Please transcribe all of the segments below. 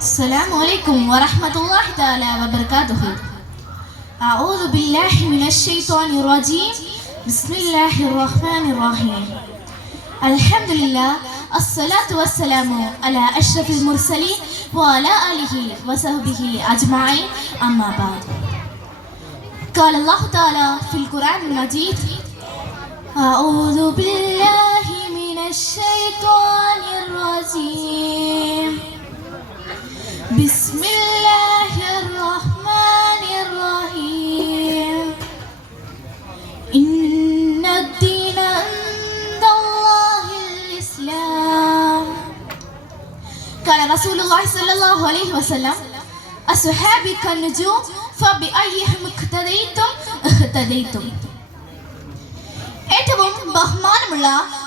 السلام عليكم ورحمة الله تعالى وبركاته. أعوذ بالله من الشيطان الرجيم. بسم الله الرحمن الرحيم. الحمد لله الصلاة والسلام على أشرف المرسلين وعلى آله وصحبه أجمعين. أما بعد. قال الله تعالى في القرآن المجيد: أعوذ بالله من الشيطان الرجيم. بسم الله الرحمن الرحيم. إن الدين عند الله الإسلام. قال رسول الله صلى الله عليه وسلم: الصحابة كالنجوم فبأيهم اقتديتم اهتديتم. ഏറ്റവും ബഹുമാനമുള്ള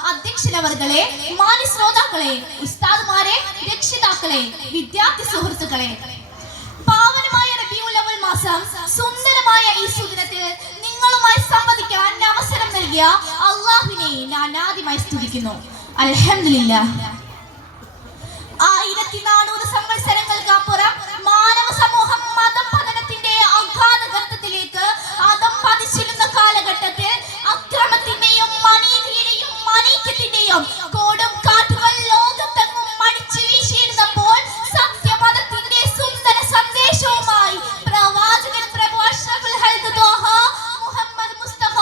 അധ്യക്ഷനവർകളെ, മാന്യ ശ്രോതാക്കളെ, ഉസ്താദുമാരെ, രക്ഷിതാക്കളെ, വിദ്യാർത്ഥി സുഹൃത്തുക്കളെ, പാവനമായ റബീഉൽ അവ്വൽ മാസം സുന്ദരമായ ഈ സുദിനത്തിൽ നിങ്ങളുമായി സംവദിക്കാൻ അവസരം നൽകിയ അല്ലാഹുവിനെ ഞാൻ ആദ്യമായി സ്തുതിക്കുന്നു. അൽഹംദുലില്ലാഹ്. 1400 സംവത്സരങ്ങൾക്ക് അപ്പുറം മാനവ സമൂഹം മതപതനത്തിന്റെ അഗാധ ഗർത്തത്തിലേക്ക് അതം പതിച്ചിരുന്ന കാലഘട്ടത്തിൽ അക്രമത്തിന്റെയും അനീതിയുടെയും കോടും കാറ്റുകൾ ലോകത്തെങ്ങും മടിച്ചു വീശിയിരുന്നപ്പോൾ സത്യമതത്തിന്റെ സുന്ദര സന്ദേശവുമായി പ്രവാചകൻ പ്രഭു അഷ്റഫുൽ ഖൽഖ് ത്വാഹ മുഹമ്മദ് മുസ്തഫ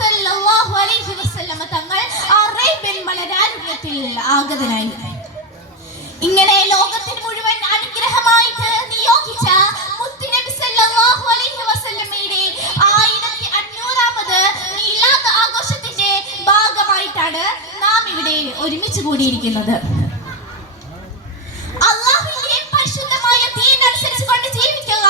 സല്ലല്ലാഹു അലൈഹി വസല്ലം തങ്ങൾ അറേബ്യൻ മലരാരണ്യത്തിൽ ആഗതനായി. ഇങ്ങനെ ലോകത്തിന് മുഴുവൻ അനുഗ്രഹമായിട്ട് നിയോഗിച്ച മുത്തുനബി സല്ലല്ലാഹു അലൈഹി വസല്ലമയുടെ 1500ാമത് മീലാദ് ആഘോഷത്തിന്റെ ഭാഗമായിട്ടാണ് നാം ഇവിടെ ഒരുമിച്ച് കൂടിയിരിക്കുന്നത്. അല്ലാഹുവിന്റെ പരിശുദ്ധമായ ദീൻ അനുസരിച്ചുകൊണ്ട് ജീവിക്കുക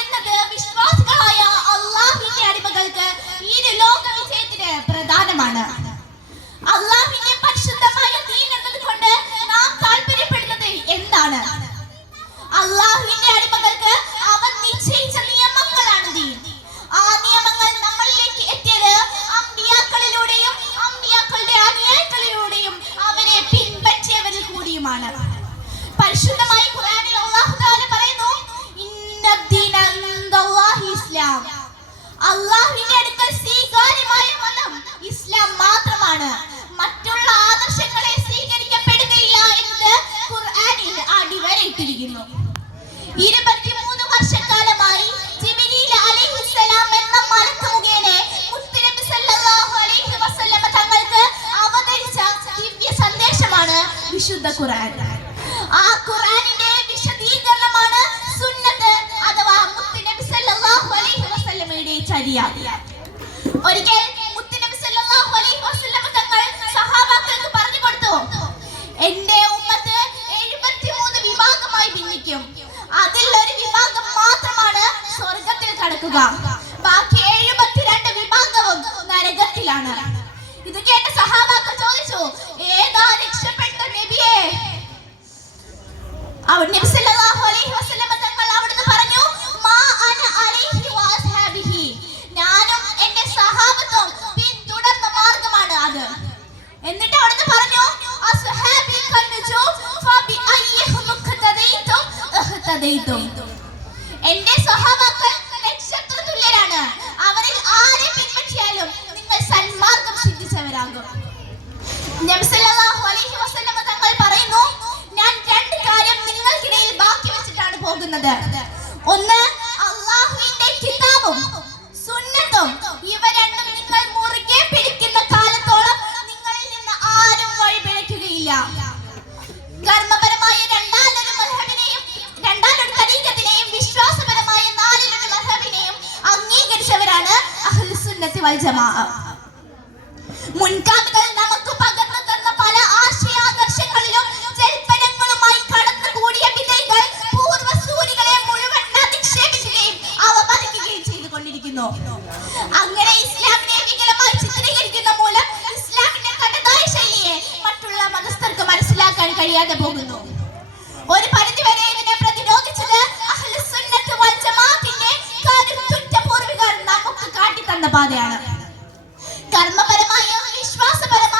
എന്നത് വിശ്വാസികളായ അല്ലാഹുവിന്റെ അടിമകൾക്ക് ഈ ലോക വിജയത്തിന് പ്രധാനമാണ്. അല്ലാഹുവിന്റെ പരിശുദ്ധമായ ദീൻ എന്നതുകൊണ്ട് നാം താല്പര്യപ്പെടുന്നത് എന്താണ്? അല്ലാഹുവിന്റെ അടിമകൾക്ക് അവൻ നിശ്ചയിച്ച നിയമങ്ങളാണ് ദീൻ. ആ നിയമങ്ങൾ നമ്മളിലേക്ക് എത്തിയത് അമ്പിയാക്കളിലൂടെയും അമ്പിയാക്കളുടെ അനുയായികളിലൂടെയും അവരെ പിൻപറ്റിയവരിൽ കൂടിയുമാണ്. പരിശുദ്ധമായ ഖുർആനിൽ അല്ലാഹു തആല പറയുന്നു: ഇന്നദ്ദീന ഇൻദല്ലാഹി ഇസ്ലാം. അല്ലാഹുവിന്റെ അടുക്കൽ സ്വീകാര്യമായ മതം ഇസ്ലാം മാത്രമാണ്. മറ്റുള്ള ആദർശങ്ങളെ സ്വീകരിക്കപ്പെടുകയില്ല എന്ന് ഖുർആനിൽ അടിവരയിട്ടിരിക്കുന്നു. 23 വർഷക്കാലമായി ജിബ്രീൽ അലൈഹിസ്സലാം എന്ന മലക്ക് മുഖേന മുത്തുനബി സല്ലല്ലാഹു അലൈഹി വസല്ലം തങ്ങൾക്ക് അവതരിച്ച ദിവ്യ സന്ദേശമാണ് വിശുദ്ധ ഖുർആൻ. ആ ഖുർആനിന്റെ വിശദീകരണമാണ് സുന്നത്ത് അഥവാ മുത്തുനബി സല്ലല്ലാഹു അലൈഹി വസല്ലമയുടെ ചര്യ. ഒരിക്കൽ മുത്തുനബി സല്ലല്ലാഹു അലൈഹി വസല്ലം തങ്ങൾ സഹാബാക്കൾക്ക് പറഞ്ഞു കൊടുത്തു: എന്റെ ഉമ്മത്ത് 73 വിഭാഗമായി ഭിന്നിക്കും. അതിൽ ഒരു വിഭാഗം മാത്രമാണ് സ്വർഗത്തിൽ കടക്കുക. ബാക്കി 72 വിഭാഗവും നരകത്തിലാണ്. ഇത് കേട്ട സഹാബാക്കൾ ചോദിച്ചു: ഏതാ രക്ഷപ്പെട്ട നബിയേ? നബി സല്ലല്ലാഹു അലൈഹി വസല്ലം തങ്ങൾ അവിടുന്ന് പറഞ്ഞു: മാ അന അലൈഹി വഅസ്ഹാബിഹി. ഞാനും എന്റെ സഹാബത്തും പിന്തുടർന്ന മാർഗമാണ് അത്. എന്നിട്ട് അവിടുന്ന് പറഞ്ഞു: അസ്ഹാബി കന്നുജൂം ഫബിഅയ്യിഹിം ഇഖ്തദൈതും ഇഹ്തദൈതും. എന്റെ സഹാബാക്കൾ നക്ഷത്ര തുല്യരാണ്. അവരിൽ ആരെ പിൻപറ്റിയാലും നിങ്ങൾ സന്മാർഗം സിദ്ധിച്ചവരാകും. നബി സല്ലല്ലാഹു അലൈഹി വസല്ലം തങ്ങൾ പറയുന്നു: ഞാൻ 2 കാര്യം നിങ്ങൾക്കിടയിൽ ബാക്കി വെച്ചിട്ടാണ് പോകുന്നത്. ഒന്ന്, അല്ലാഹുവിന്റെ കിതാബും സുന്നത്തും. ഇവ രണ്ടും നിങ്ങൾ മുറുകെ പിടിക്കുന്ന കാലത്തോളം നിങ്ങളിൽ നിന്ന് ആരും വഴിപിഴയ്ക്കുകയില്ല. കർമ്മപരമായ രണ്ടാലൊരു തരീഖത്തിനെയും വിശ്വാസപരമായ 4 മദ്ഹബിനെയും അംഗീകരിച്ചവരാണ് അഹ്ലുസ് സുന്നത്തി വൽ ജമാഅ. മുൻഗാമികൾ നമുക്ക് പകർന്നു തന്ന പല ആശയാദർശങ്ങളിലും ജൽപ്പനങ്ങളുമായി കടന്നുകൂടിയ വിധേയകൾ പൂർവ്വസൂരികളെ മുഴുവൻ അധിക്ഷേപിക്കുകയും അവമതിക്കുകയും ചെയ്തുകൊണ്ടിരിക്കുന്നു. അങ്ങനെ ഇസ്ലാമിനെ വികലമായി ചിത്രീകരിക്കുന്ന മൂലം ഇസ്ലാമിന്റെ തനതായ ശൈലിയെ മറ്റുള്ള മതസ്ഥർക്ക് മനസ്സിലാക്കാൻ കഴിയാതെ പോകുന്നു. ഒരു പരിധിവരെ ഇതിനെ പ്രതിരോധിച്ചത് അഹ്ലുസ് സുന്നത്ത് വൽ ജമാഅത്തിന്റെ കരുത്തുറ്റ പൂർവികർ നമുക്ക് കാട്ടിത്തന്ന പാതയാണ്. കർമ്മപരമായും വിശ്വാസപരമായും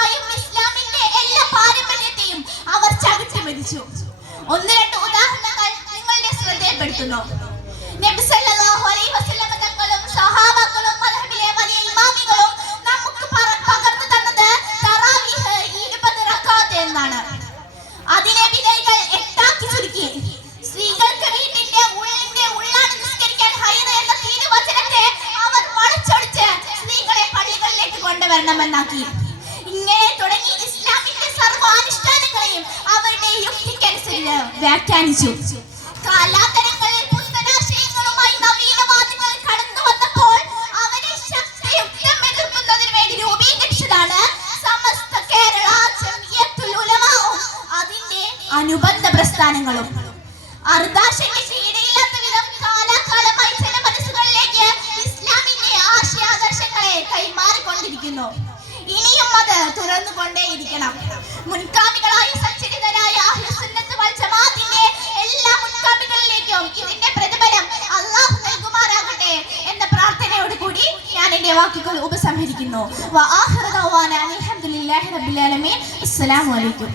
പരിചയപ്പെടുത്തുന്നു. നബി സല്ലല്ലാഹു അലൈഹി വസല്ലം തങ്ങളും സഹാബാക്കളും മദ്ഹബിലെ വലിയ ഇമാമികളും നമുക്ക് പകർന്നു തന്നത് തറാവീഹ് 20 റക്അത്ത് എന്നാണ്. അതിലെ വിധേയകൾ 8 ആക്കി ചുരുക്കി. സ്ത്രീകൾക്ക് വീട്ടിന്റെ ഉള്ളാണ് നിസ്കരിക്കാൻ ഹൈർ എന്ന തിരുവചനത്തെ അവർ വളച്ചൊടിച്ച് സ്ത്രീകളെ പള്ളികളിലേക്ക് കൊണ്ടുവരണമെന്നാക്കി. ഇങ്ങനെ തുടങ്ങി ഇസ്ലാമിന്റെ സർവ്വാനുഷ്ഠാനങ്ങളെയും അവരുടെ യുക്തിക്കനുസരിച്ച് വ്യാഖ്യാനിച്ചു. കാലാന്തരങ്ങളിൽ പുത്തനാശയങ്ങളുമായി നവീനവാദികൾ കടന്നു വന്നപ്പോൾ അവരെ ശക്തിയുക്തം എതിർക്കുന്നതിന് വേണ്ടി രൂപീകരിച്ചതാണ് സമസ്ത കേരള ജംഇയ്യത്തുൽ ഉലമാഉം അതിന്റെ അനുബന്ധ പ്രസ്ഥാനങ്ങളും. അർദ്ധാശയ്ക്ക് ഇടയില്ലാത്ത വിധം കാലാകാലമായി ചില മനസ്സുകളിലേക്ക് ഇസ്ലാമിന്റെ ആശയാദർശങ്ങളെ കൈമാറിക്കൊണ്ടിരിക്കുന്നു. ഇനിയും അത് തുറന്നുകൊണ്ടേയിരിക്കണം. മുൻകാമികളായ സച്ചരിതരായ അഹ്ലുസുന്നത്ത് വൽ ജമാഅത്തിന്റെ എല്ലാ മുൻകാമികളിലേക്കും ഇതിന്റെ പ്രതിഫലം അല്ലാഹു നൽകുമാറാകട്ടെ എന്ന പ്രാർത്ഥനയോട് കൂടി ഞാൻ എന്റെ വാക്കുകൾ ഉപസംഹരിക്കുന്നു. വആഖിറു ദഅവാനാ അൽഹംദുലില്ലാഹി റബ്ബിൽ ആലമീൻ. അസ്സലാമു അലൈക്കും.